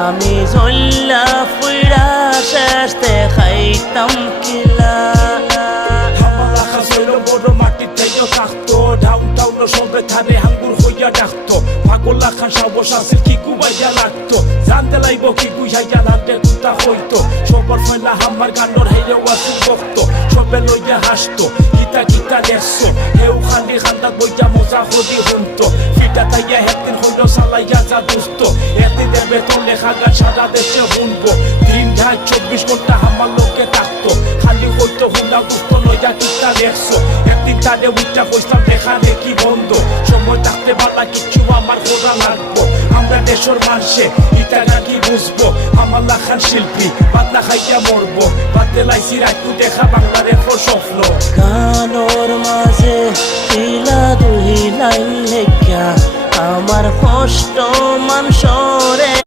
আমি জল্লা ফুইরা শেষ দেখাইতাম কিলা হামালা খাসল বড় মাটি থেকে থাকতো ডাউন সবে ধারে হাঙ্গুর হইয়া ডাকতো পাগলা খান সাবস আছিল কি কুবাইয়া লাগতো জানতে লাইব কি বুঝাইয়া নাতে কুতা হইতো সবার ফেলা হামার গানোর হেরেও আছিল ভক্ত সবে লইয়া হাসতো গীতা দেখছো হেউ খালি খান্দাত বইয়া মজা হদি হুনতো ফিটা তাইয়া একদিন হইল চালাইয়া যা দুষ্ট একদিন দেবে তো লেখা গান সারা দেশে শুনবো দিন ঢাই 24 ঘন্টা হামার লোকে থাকতো খালি হইতো হুন্ডা দুষ্ট লইয়া গীতা দেখছো একদিন তারে উইটা পয়সা দেখা দেখি বন্ধ সময় থাকতে বালা কিছু আমার করা লাগবো আমরা দেশের মানুষে ইটা নাকি বুঝবো আমার লাখান শিল্পী বাদলা খাইয়া মরবো বাদলে লাইছি রাখু দেখা বাংলাদেশের স্বপ্ন গানোর মাঝে তিলা দুই লাইন লেখা আমার কষ্ট মানসরে